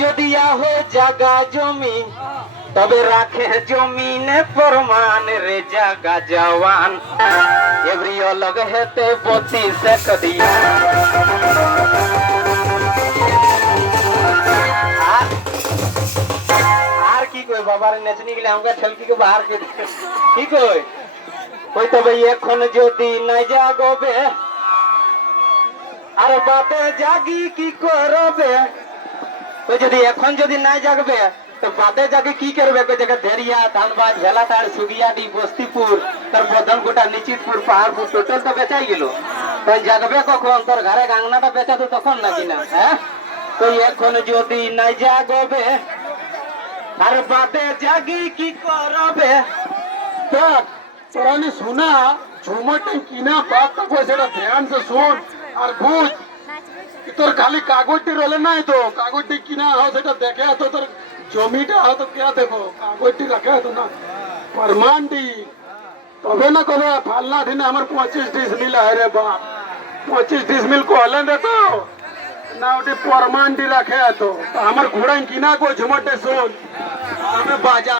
যদি আহে জাগা জমি তবে রাখে জমিনে প্রমাণ রে জাগা জওয়ান এভরি অলগ হেতে পতি সে কদিয়া আর কি কই বাবার নেচনি গেলে আমরা ঠেলকি কে বাহার কে কি কই কই তবে এখন যদি নাই জাগবে আর বাতে জাগি কি করবে কই যদি এখন যদি নাই জাগবে তো বাতে জাগি কি করবে কই জায়গা ধেরিয়া ধানবাদ ভেলাতাড় সুগিয়াডি বস্তিপুর তার বদনকোটা নিচিতপুর পাহাড়পুর টোটাল তো বেচাই গেল তুই জাগবে কখন তোর ঘরে গাংনাটা বেচা তো তখন নাকি না হ্যাঁ তুই এখন যদি নাই জাগবে আর বাতে জাগি কি করবে देख तोरा ने सुना झूमर किना बात तक सेटा ध्यान से सुन और बुझ कि तोर खाली कागजटी रोले ना तो कागजटी किना हो सेटा देखे तो तोर जमीटा हो तो क्या देखो कागजटी रखे तो ना प्रमाणटी तबे ना कहे फालना दिन हमर 25 डिसमिल है रे बाप 25 डिसमिल को हलन रे तो ना उठी प्रमाणटी रखे तो हमर घोड़ा किना को झूमरटे सुन हमें बाजा